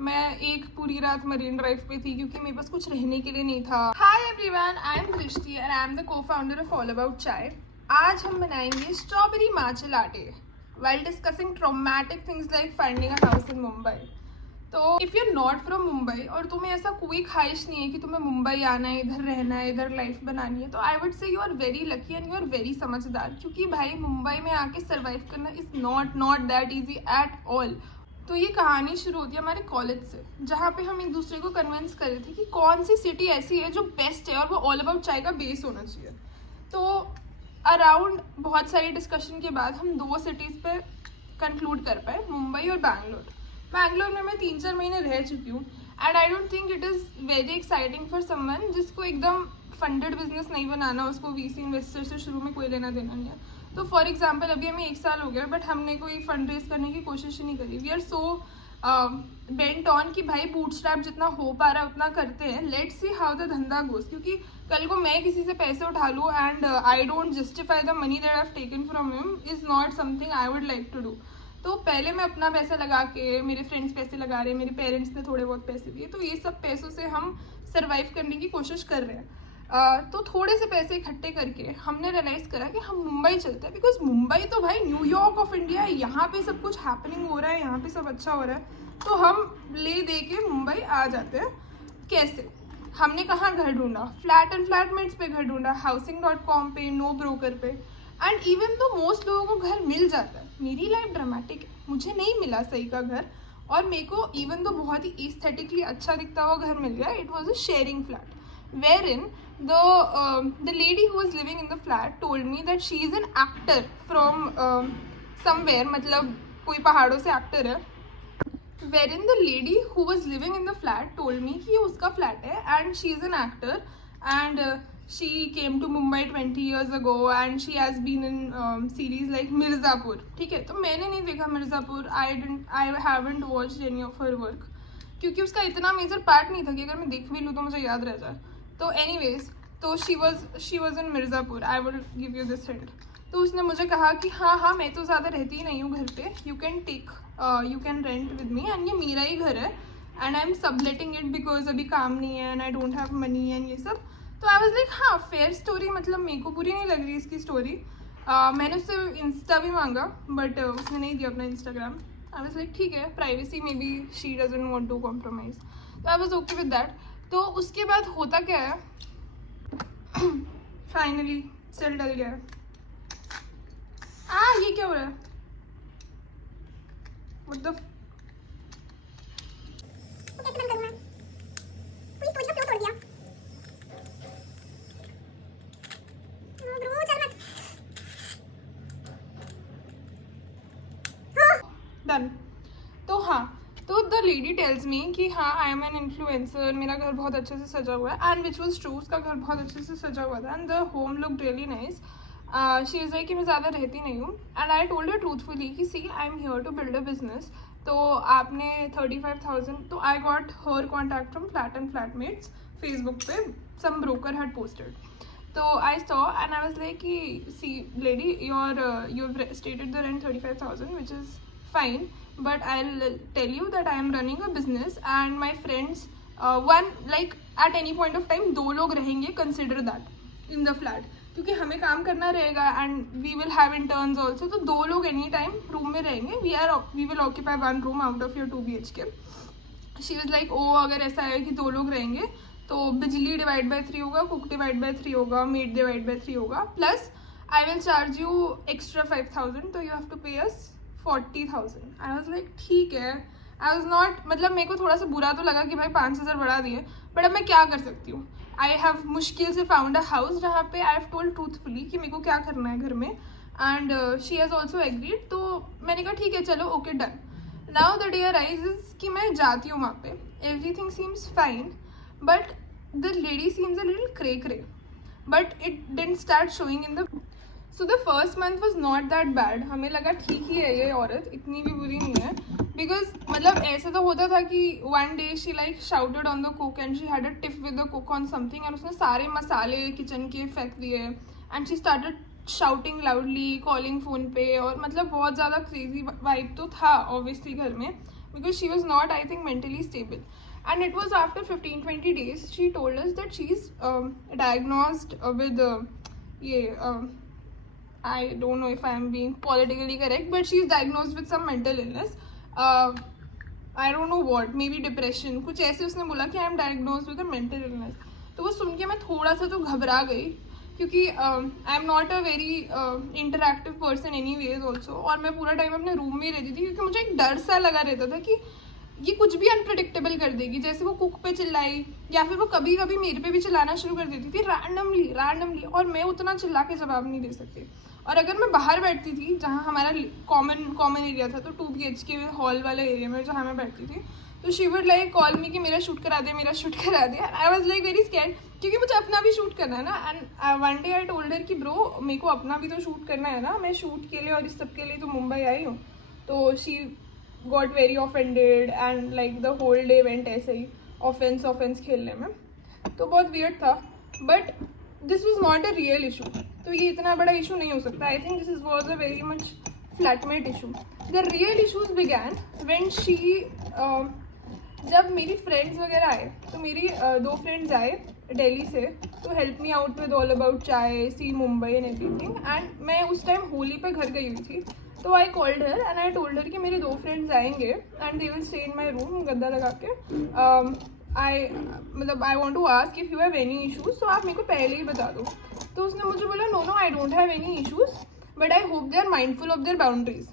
मैं एक पूरी रात मरीन ड्राइव पे थी क्योंकि मेरे पास कुछ रहने के लिए नहीं था। Hi everyone, I am Drishti and I am the co-founder of all about chai. आज हम बनाएंगे strawberry matcha latte while discussing traumatic things like finding a house in Mumbai। तो if you not from Mumbai और तुम्हें ऐसा कोई ख्वाहिश नहीं है कि तुम्हें मुंबई आना है, इधर रहना है, इधर लाइफ बनानी है, तो I would say you are very lucky and you are very समझदार, क्योंकि भाई मुंबई में आके सर्वाइव करना is not that easy at all. तो ये कहानी शुरू होती है हमारे कॉलेज से, जहाँ पे हम एक दूसरे को कन्विंस कर रहे थे कि कौन सी सिटी ऐसी है जो बेस्ट है और वो ऑल अबाउट चाय का बेस होना चाहिए। तो अराउंड बहुत सारी डिस्कशन के बाद हम 2 सिटीज़ पे कंक्लूड कर पाए, मुंबई और बैंगलोर में मैं 3-4 महीने रह चुकी हूँ and I don't think it is very exciting for someone जिसको एकदम फंडेड बिजनेस नहीं बनाना, उसको वीसी इन्वेस्टर से शुरू में कोई लेना देना नहीं है। तो फॉर एग्जाम्पल अभी हमें 1 साल हो गया बट हमने कोई फंड रेज करने की कोशिश ही नहीं करी। We are so bent on कि भाई बूटस्ट्रैप जितना हो पा रहा है उतना करते हैं, लेट्स सी हाउ द धंधा गोज। क्योंकि कल को मैं किसी से पैसे उठा लूँ and I don't justify the money that I have taken from him is not something I would like to do. तो पहले मैं अपना पैसा लगा के, मेरे फ्रेंड्स पैसे लगा रहे हैं, मेरे पेरेंट्स ने थोड़े बहुत पैसे दिए, तो ये सब पैसों से हम सर्वाइव करने की कोशिश कर रहे हैं। तो थोड़े से पैसे इकट्ठे करके हमने रियलाइज़ करा कि हम मुंबई चलते हैं, बिकॉज मुंबई तो भाई न्यूयॉर्क ऑफ इंडिया है, यहाँ पे सब कुछ हैपनिंग हो रहा है, यहाँ पे सब अच्छा हो रहा है, तो हम ले दे के मुंबई आ जाते हैं। कैसे? हमने कहाँ घर ढूंढा? फ्लैट एंड फ्लैटमेट्स पे घर ढूंढा, housing.com पे, नो ब्रोकर पे। एंड इवन तो मोस्ट लोगों को घर मिल जाता है, मेरी लाइफ ड्रामेटिक है, मुझे नहीं मिला सही का घर, और मेरे को इवन तो बहुत ही एस्थेटिकली अच्छा दिखता हुआ घर मिल गया। It was a sharing flat wherein the lady who was living in the flat told me that she is an actor from somewhere, मतलब कोई पहाड़ों से एक्टर है। wherein the lady who was living in the flat told me कि ये उसका flat है and she is an actor and she came to Mumbai 20 years ago and she has been in series like Mirzapur. ठीक है, तो मैंने नहीं देखा Mirzapur, I haven't watched any of her work, क्योंकि उसका इतना मेजर पार्ट नहीं था कि अगर मैं देख भी लूँ तो मुझे याद रह जाए। तो एनीवेज, तो she was in Mirzapur, I will give you this hint. तो उसने मुझे कहा कि हाँ मैं तो ज़्यादा रहती ही नहीं हूँ घर पे, you can rent with me and ये मेरा ही घर है and I M subletting it because अभी काम नहीं है and I don't have money and ये सब। तो आई वॉज लाइक हाँ फेयर स्टोरी, मतलब मेरे को बुरी नहीं लग रही इसकी स्टोरी। मैंने उससे इंस्टा भी मांगा बट उसने नहीं दिया अपना इंस्टाग्राम। आई वॉज लाइक ठीक है, प्राइवेसी में भी she doesn't want to compromise, तो I was okay with that. तो उसके बाद होता क्या है, फाइनली सेल डल गया। ये क्या हो रहा है? What the done. तो हाँ, तो द लेडी टेल्स मी कि हाँ आई एम एन इन्फ्लुएंसर, मेरा घर बहुत अच्छे से सजा हुआ है एंड विच वॉज ट्रू, उसका घर बहुत अच्छे से सजा हुआ था and the home look really nice. She is like कि मैं ज़्यादा रहती नहीं हूँ and I told her truthfully कि see I am here to build a business. तो आपने 35,000, तो I got her contact from flat and flatmates Facebook पे, सम ब्रोकर हैड पोस्टेड। तो I saw and I was like कि see lady, you have stated the rent 35,000 which is fine, but I'll tell you that I am running a business and my friends, one like at any point of time 2 लोग रहेंगे, consider that in the flat, क्योंकि हमें काम करना रहेगा and we will have interns also, तो 2 लोग any time room में रहेंगे। We will occupy 1 room out of your 2 BHK। She is like oh अगर ऐसा है कि 2 लोग रहेंगे तो बिजली डिवाइड बाई 3 होगा, कुक डिवाइड बाई 3 होगा, मेड डिवाइड बाई 3 होगा, plus I will charge you extra 5,000, तो यू हैव टू पे अस 40,000। आई वॉज लाइक ठीक है। आई वॉज नॉट, मतलब मेरे को थोड़ा सा बुरा तो लगा कि भाई 5,000 बढ़ा दिए, बट अब मैं क्या कर सकती हूँ। आई हैव मुश्किल से फाउंड अ हाउस जहाँ पे आई हैव टोल्ड ट्रूथफुली कि मेरे को क्या करना है घर में and she has also agreed. तो मैंने कहा ठीक है चलो okay done. Now the day arises कि मैं जाती हूँ वहाँ पे, everything seems fine but the lady seems a little cray, but it didn't start showing in the so the first month was not that bad. हमें लगा ठीक ही है ये औरत, इतनी भी बुरी नहीं है, बिकॉज मतलब ऐसे तो होता था कि one day she like shouted on the cook and she had a tiff with the cook on something and उसने सारे मसाले किचन के फेंक दिए and she started shouting loudly, calling phone पे, और मतलब बहुत ज़्यादा क्रेजी वाइब तो था ऑब्वियसली घर में। because she was not, I think, mentally stable. And it was after 15-20 days she told us that she's diagnosed with I don't know if I am being politically correct, but she's diagnosed with some mental illness. I don't know what, maybe depression, कुछ ऐसे उसने बोला कि I am diagnosed with a mental illness. तो वो सुन के मैं थोड़ा सा तो घबरा गई, क्योंकि I am not a very interactive person any ways also, और मैं पूरा टाइम अपने रूम में ही रहती थी, क्योंकि मुझे एक डर सा लगा रहता था कि ये कुछ भी अनप्रडिक्टेबल कर देगी. जैसे वो कुक पे चिल्लाई, या फिर वो कभी कभी मेरे पे भी चिल्लाना शुरू कर देती थी रैंडमली, और मैं उतना चिल्ला के जवाब नहीं दे सकती. और अगर मैं बाहर बैठती थी, जहाँ हमारा कॉमन एरिया था, तो 2 BHK हॉल वाले एरिया में जहाँ मैं बैठती थी, तो she would like call me कि मेरा शूट करा दे. I was like very scared, क्योंकि मुझे अपना भी शूट करना है ना. And one day I told her कि ब्रो, मेरे को अपना भी तो शूट करना है ना, मैं शूट के लिए और इस सब के लिए तो मुंबई आई हूँ. तो she got very offended and like the whole day went ऐसे ही ऑफेंस खेलने में. तो बहुत वियर्ड था, but this was not a real issue. तो ये इतना बड़ा इशू नहीं हो सकता. I think this was a very much flatmate issue. The real issues began when she, जब मेरी फ्रेंड्स वगैरह आए, तो मेरी 2 फ्रेंड्स आए दिल्ली से to help me out with all about chai, see Mumbai and everything. And मैं उस टाइम होली पे घर गई हुई थी. तो I called her and I told her कि मेरे 2 फ्रेंड्स आएंगे and they will stay in my room, गद्दा लगा के. I want to ask if you have any issues, तो आप मेरे को पहले ही बता दो. तो उसने मुझे बोला no I don't have any issues, but I hope they are mindful of their boundaries.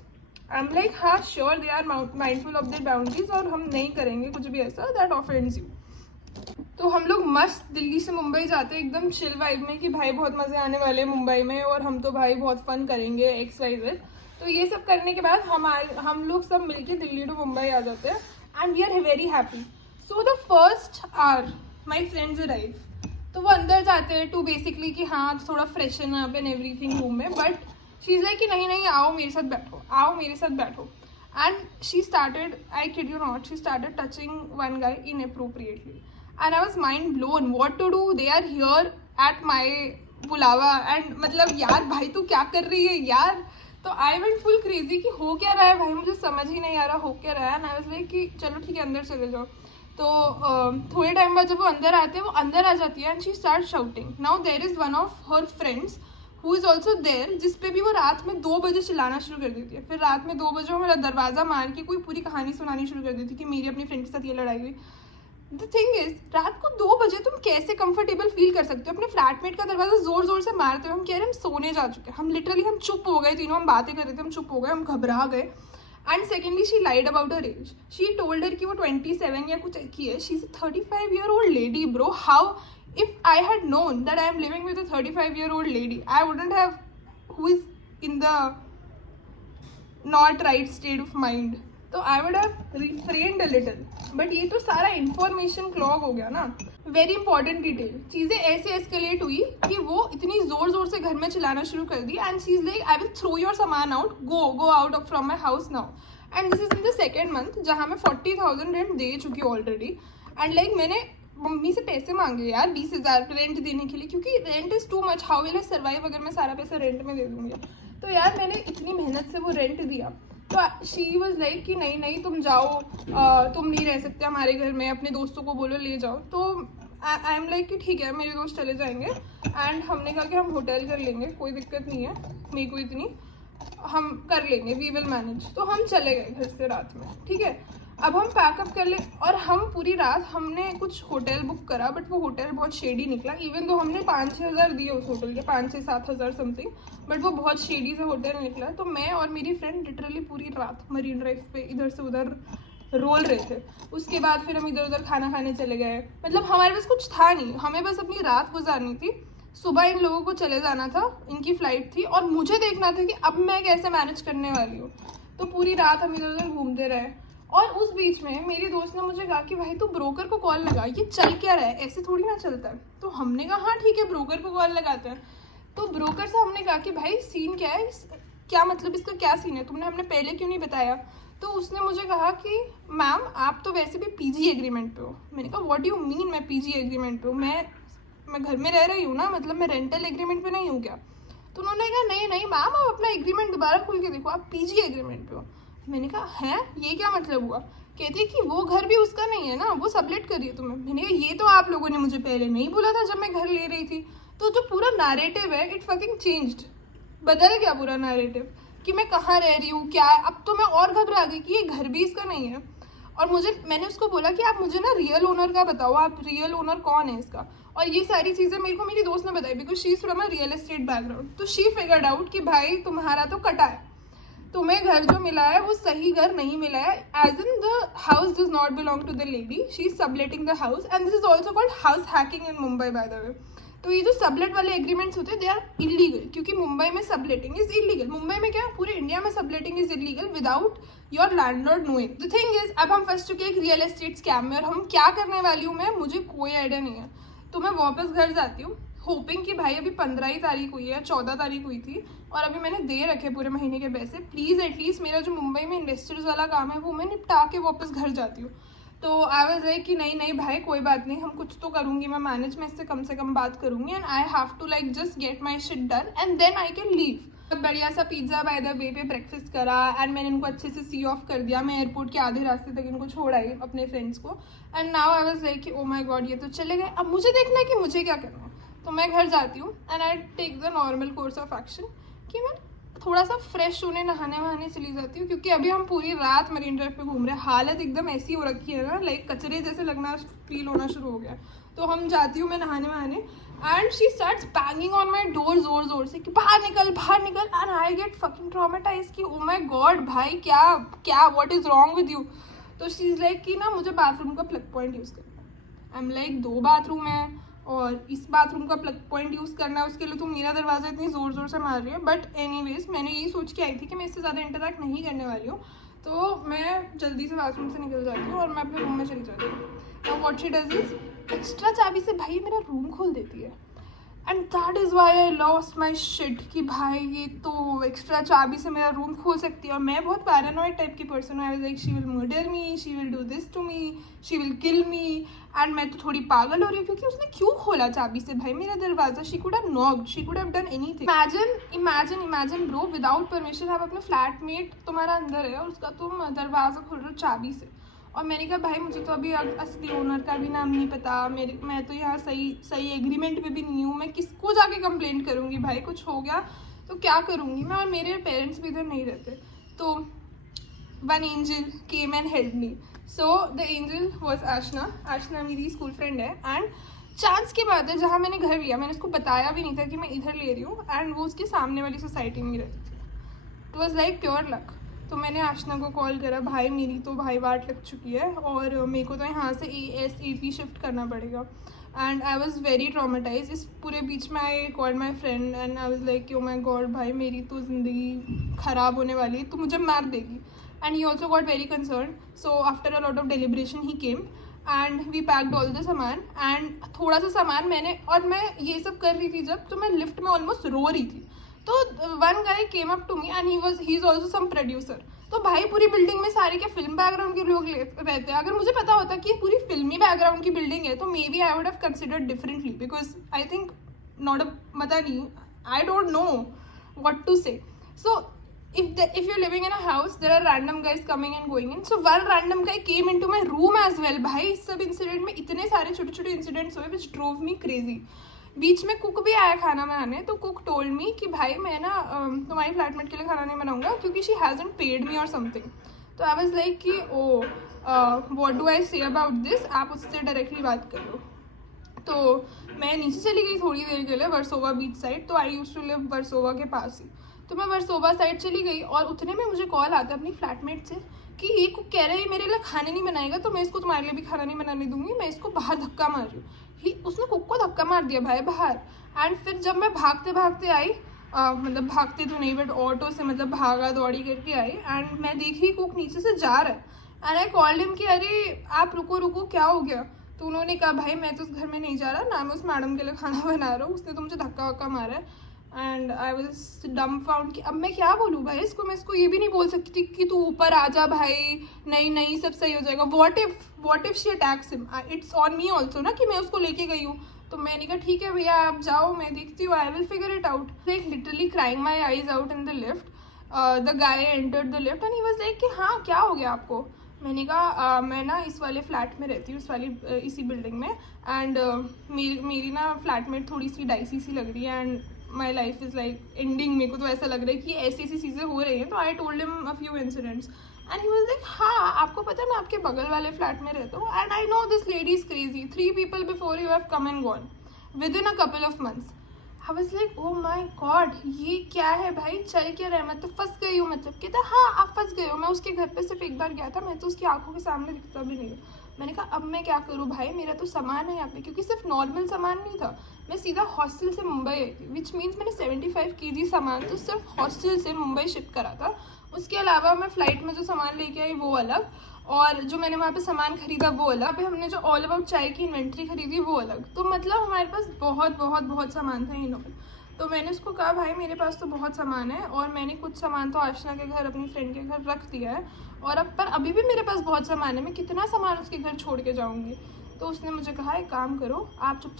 I am like हाँ sure they are mindful of their boundaries, और हम नहीं करेंगे कुछ भी ऐसा दैट ऑफेंड्स यू. तो हम लोग मस्त दिल्ली से मुंबई जाते एकदम चिल वाइब में कि भाई बहुत मज़े आने वाले हैं मुंबई में, और हम तो भाई बहुत फन करेंगे XYZ. तो ये सब करने के बाद हम लोग सब मिलके दिल्ली टू मुंबई आ जाते हैं and we are very happy. So the first hour my friends arrive. तो वो अंदर जाते हैं टू बेसिकली कि हाँ थोड़ा freshen up and everything room में, बट शी इज़ लाइक कि नहीं आओ मेरे साथ बैठो. And she started, I kid you not, she started touching one guy inappropriately. And I was mind blown, what to do, they are here at my बुलावा. And मतलब यार भाई तू क्या कर रही है यार. तो आई वेंट फुल क्रेजी कि हो क्या रहा है भाई, मुझे समझ ही नहीं आ रहा हो क्या रहा है. एंड आई वाज लाइक कि चलो ठीक है अंदर चले जाओ. तो थोड़े टाइम बाद जब वो अंदर आते हैं, वो अंदर आ जाती है and she start shouting. Now there is one of her friends who is also there, जिस पे भी वो रात में 2 बजे चिल्लाना शुरू कर देती है. फिर रात में 2 बजे वो मेरा दरवाज़ा मार के कोई पूरी कहानी सुनानी शुरू कर देती कि मेरी अपनी फ्रेंड के साथ ये लड़ाई हुई. द थिंग इज, रात को 2 बजे तुम कैसे कंफर्टेबल फील कर सकते हो अपने फ्लैटमेट का दरवाजा जोर जोर से मारते हुए. हम कह रहे हैं हम सोने जा चुके हैं, हम लिटरली हम चुप हो गए तीनों, हम बातें कर रहे थे, हम चुप हो गए, हम घबरा गए. And secondly she lied about her age. She told her कि वो 27 या कुछ की है. She is a 35-year-old lady bro. How if I had known that I am living with a 35-year-old lady, I wouldn't have, who is in the not right state of mind. तो I would have refrained a little. But ये तो सारा information clog हो गया ना. Very important detail, चीज़ें ऐसे escalate हुई कि वो इतनी ज़ोर ज़ोर से घर में चिल्लाना शुरू कर दी. And she is like I will throw your सामान out, go out from my house now. And this is in the 2nd month जहाँ मैं 40,000 रेंट दे चुकी हूँ ऑलरेडी. एंड लाइक मैंने मम्मी से पैसे मांगे यार 20,000 रेंट देने के लिए, क्योंकि rent is too much. How will I survive अगर मैं सारा पैसा रेंट में दे दूँगी. तो यार मैंने इतनी मेहनत से वो रेंट दिया. तो शी वॉज लाइक कि नहीं तुम जाओ, तुम नहीं रह सकते हमारे घर में, अपने दोस्तों को बोलो ले जाओ. तो आई एम लाइक कि ठीक है मेरे दोस्त चले जाएंगे. एंड हमने कहा कि हम होटल कर लेंगे, कोई दिक्कत नहीं है मेरे को इतनी, हम कर लेंगे, वी विल मैनेज. तो हम चले गए घर से रात में. ठीक है, अब हम पैकअप कर ले, और हम पूरी रात हमने कुछ होटल बुक करा, बट वो होटल बहुत शेडी निकला. इवन तो हमने 5-6 हज़ार दिए उस होटल के, 5 से 7 हज़ार समथिंग, बट वो बहुत शेडी से होटल निकला. तो मैं और मेरी फ्रेंड लिटरली पूरी रात मरीन ड्राइव पे इधर से उधर रोल रहे थे. उसके बाद फिर हम इधर उधर खाना खाने चले गए. मतलब हमारे पास कुछ था नहीं, हमें बस अपनी रात गुजारनी थी. सुबह इन लोगों को चले जाना था, इनकी फ़्लाइट थी, और मुझे देखना था कि अब मैं कैसे मैनेज करने वाली हूँ. तो पूरी रात हम इधर उधर घूमते रहे. और उस बीच में मेरी दोस्त ने मुझे कहा कि भाई तू ब्रोकर को कॉल लगा, ये चल क्या रहा है, ऐसे थोड़ी ना चलता है. तो हमने कहा हाँ ठीक है ब्रोकर को कॉल लगाते हैं. तो ब्रोकर से हमने कहा कि भाई सीन क्या है, क्या मतलब इसका क्या सीन है, तुमने हमने पहले क्यों नहीं बताया. तो उसने मुझे कहा कि मैम आप तो वैसे भी PG एग्रीमेंट पे हो. मैंने कहा व्हाट डू यू मीन मैं PG एग्रीमेंट पे हूँ, मैं घर में रह रही हूँ ना, मतलब मैं रेंटल एग्रीमेंट पे नहीं हूँ क्या. तो उन्होंने कहा नहीं मैम आप अपना एग्रीमेंट दोबारा खोल के देखो, आप PG एग्रीमेंट पे हो. मैंने कहा हैं ये क्या मतलब हुआ. कहती है कि वो घर भी उसका नहीं है ना, वो सबलेट कर रही है तुम्हें। मैंने कहा ये तो आप लोगों ने मुझे पहले नहीं बोला था जब मैं घर ले रही थी। तो जो पूरा नैरेटिव है इट फकिंग चेंज्ड, बदल गया पूरा नैरेटिव कि मैं कहाँ रह रही हूँ क्या है। अब तो मैं और घबरा गई कि ये घर भी इसका नहीं है। और मैंने उसको बोला कि आप मुझे ना रियल ओनर का बताओ, आप रियल ओनर कौन है इसका। और ये सारी चीज़ें मेरे को मेरी दोस्त ने बताई because she is from a real estate background. तो शी फिगर्ड आउट कि भाई तुम्हारा तो कटा है, तुम्हें घर जो मिला है वो सही घर नहीं मिला है। As in the house does not belong to the lady, she is subletting the house and this is also called house hacking in Mumbai by the way. तो ये जो सबलेट वाले एग्रीमेंट्स होते हैं दे आर इलीगल, क्योंकि मुंबई में subletting is illegal. Mumbai में क्या, पूरे इंडिया में subletting is illegal without your landlord knowing. The thing is अब हम फंस चुके हैं एक रियल एस्टेट स्कैम में, और हम क्या करने वाली हूँ मैं, मुझे कोई आइडिया नहीं है। तो मैं वापस घर जाती हूँ होपिंग कि भाई अभी 15 ही तारीख हुई है, 14 तारीख हुई थी और अभी मैंने दे रखे पूरे महीने के पैसे। प्लीज़ एटलीस्ट मेरा जो मुंबई में इन्वेस्टर्स वाला काम है वो मैं निपटा के वापस घर जाती हूँ। तो आई वाज लाइक कि नहीं नहीं भाई कोई बात नहीं, हम कुछ तो करूँगी, मैं मैनेज में इससे कम से कम बात करूँगी and I have to like just get my shit done and then I can leave. बढ़िया सा पिज्ज़ा बाय द वे पे ब्रेकफास्ट करा एंड मैंने इनको अच्छे से सी ऑफ कर दिया। मैं एयरपोर्ट के आधे रास्ते तक इनको छोड़ आई अपने फ्रेंड्स को and now I was like कि ओ माय गॉड ये तो चले गए, अब मुझे देखना है कि मुझे क्या करना है। तो मैं घर जाती हूँ and I take the normal course of action कि मैं थोड़ा सा फ्रेश होने नहाने वहाने चली जाती हूँ, क्योंकि अभी हम पूरी रात मरीन ड्राइव पे घूम रहे हैं, हालत एकदम ऐसी हो रखी है ना, लाइक कचरे जैसे लगना फील होना शुरू हो गया। तो हम जाती हूँ मैं नहाने वहाने and she starts banging on my door जोर जोर से कि बाहर निकल and I get fucking traumatize कि ओ माई गॉड भाई क्या क्या what is wrong with you. तो शी इज़ लाइक कि ना मुझे बाथरूम का प्लग पॉइंट यूज़ करना है। आई एम लाइक 2 बाथरूम है और इस बाथरूम का प्लग पॉइंट यूज़ करना है, उसके लिए तुम मेरा दरवाज़ा इतनी ज़ोर ज़ोर से मार रही है। बट एनीवेज मैंने यही सोच के आई थी कि मैं इससे ज़्यादा इंटरेक्ट नहीं करने वाली हूँ, तो मैं जल्दी से बाथरूम से निकल जाती हूँ और मैं अपने रूम में चली जाती हूँ। Now what she does is extra चाबी से भाई मेरा रूम खोल देती है and that is why I lost my shit कि भाई ये तो एक्स्ट्रा चाबी से मेरा रूम खोल सकती है। और मैं बहुत पैरानॉइड टाइप की पर्सन हूँ। I was like she will murder me, she will do this to me, she will kill me and मैं तो थोड़ी पागल हो रही हूँ क्योंकि उसने क्यों खोला चाबी से भाई मेरा दरवाज़ा। She could have knocked, she could have done anything. Imagine bro, without permission आप अपने फ्लैटमेट तुम्हारा अंदर है और उसका तुम दरवाज़ा खोल रहे हो चाबी से। और मैंने कहा भाई मुझे तो अभी असली ओनर का भी नाम नहीं पता, मैं तो यहाँ सही एग्रीमेंट पे भी नहीं हूँ, मैं किसको जाके कंप्लेंट करूँगी भाई, कुछ हो गया तो क्या करूँगी मैं। और मेरे पेरेंट्स भी इधर नहीं रहते। तो one angel came and help me. So the angel was Aashna मेरी स्कूल फ्रेंड है एंड चांस की बात है जहाँ मैंने घर लिया मैंने उसको बताया भी नहीं था कि मैं इधर ले रही हूँ एंड वो उसके सामने वाली सोसाइटी में ही रहती थी। It was like pure luck. तो मैंने आशना को कॉल करा, भाई मेरी तो भाई वाट लग चुकी है और मेरे को तो यहाँ से ASAP शिफ्ट करना पड़ेगा। And I was very traumatise. इस पूरे बीच में I called my friend and I was like oh my God भाई मेरी तो ज़िंदगी ख़राब होने वाली है, तो मुझे मार देगी। And he also got very concern. So after a lot of deliberation he came and we packed all the सामान एंड थोड़ा सा सामान मैं ये सब कर रही थी जब, तो मैं लिफ्ट में ऑलमोस्ट रो रही थी। तो one guy came up to me and he is also some producer. तो भाई पूरी बिल्डिंग में सारे क्या फिल्म बैकग्राउंड के लोग रहते हैं। अगर मुझे पता होता कि ये पूरी फिल्मी बैकग्राउंड की बिल्डिंग है तो maybe I would have considered differently, because I think not पता नहीं, I don't know what to say. So if you're living in a house there are random guys coming and going in, so one random guy came into my room as well। भाई इस सब incident में इतने सारे छोटे छोटे incidents हुए which drove me crazy। बीच में कुक भी आया खाना बनाने, तो कुक टोल्ड मी कि भाई मैं ना तुम्हारी फ्लैटमेट के लिए खाना नहीं बनाऊंगा क्योंकि शी हैजंट पेड मी और समथिंग। तो आई वाज लाइक कि oh what do I say about this, आप उससे डायरेक्टली बात कर लो। तो मैं नीचे चली गई थोड़ी देर के लिए वर्सोवा बीच साइड, तो आई यूज टू लिव वर्सोवा के पास ही। तो मैं वर्सोवा साइड चली गई और उतने में मुझे कॉल आता है अपनी फ्लैटमेट से कि ये कुक कह रहा है मेरे लिए खाने नहीं बनाएगा तो मैं इसको तुम्हारे लिए भी खाना नहीं बनाने दूंगी, मैं इसको बाहर धक्का मार रही हूँ। उसने कुक को धक्का मार दिया भाई बाहर। एंड फिर जब मैं भागते भागते आई, मतलब भागते तो नहीं बट ऑटो से मतलब भागा दौड़ी करके आई एंड मैं देखी कुक नीचे से जा रहा है एंड आई कॉल्ड हिम कि अरे आप रुको क्या हो गया। तो उन्होंने कहा भाई मैं तो उस घर में नहीं जा रहा, ना मैं उस मैडम के लिए खाना बना रहा हूँ, उसने तो मुझे धक्का वक्का मारा है। एंड आई वॉज डम फाउंड कि अब मैं क्या बोलूँ भाई इसको, मैं इसको ये भी नहीं बोल सकती कि तू ऊपर आ जा भाई, नहीं सब सही हो जाएगा। What if she attacks him, it's on me also ना कि मैं उसको लेके गई हूँ। तो मैंने कहा ठीक है भैया आप जाओ, मैं देखती हूँ, I will figure it out. Like literally crying my eyes out in the lift. The guy entered the lift and he was like कि हाँ क्या हो गया आपको। मैंने कहा मैं ना इस वाले फ्लैट में रहती हूँ, इसी बिल्डिंग में, एंड मेरी ना फ्लैटमेट थोड़ी सी डाइसी सी लग रही है, and my life is like ending. मेरे को तो ऐसा लग रहा है कि ऐसी ऐसी चीज़ें हो रही हैं। तो I told him a few incidents and he was like हाँ आपको पता है मैं आपके बगल वाले फ्लैट में रहता हूँ, and I know this lady is crazy, 3 people before you have come and gone with in a couple of months. I was like oh my God, ये क्या है भाई, चल क्या रहा है, मैं तो फंस गई हूँ। मतलब कहता हाँ आप फंस गए हो, मैं उसके घर पे सिर्फ एक बार गया था, मैं तो उसकी आंखों के सामने दिखता भी नहीं हूँ। मैंने कहा अब मैं क्या करूँ भाई, मेरा तो सामान है यहाँ पे, क्योंकि सिर्फ नॉर्मल सामान नहीं था, मैं सीधा हॉस्टल से मुंबई आई थी, विच मीन्स मैंने 75 kg सामान तो सिर्फ हॉस्टल से मुंबई शिप करा था। उसके अलावा मैं फ़्लाइट में जो सामान लेके आई वो अलग, और जो मैंने वहाँ पे सामान खरीदा वो अलग, वहाँ पे हमने जो ऑल अबाउट चाय की इन्वेंट्री खरीदी वो अलग। तो मतलब हमारे पास बहुत बहुत बहुत सामान था इन ऑल। तो मैंने उसको कहा भाई मेरे पास तो बहुत सामान है, और मैंने कुछ सामान तो आशना के घर अपनी फ्रेंड के घर रख दिया है, और अब पर अभी भी मेरे पास बहुत सामान है, मैं कितना सामान उसके घर छोड़ के जाऊँगी। तो उसने मुझे कहा एक काम करो, आप चुपचाप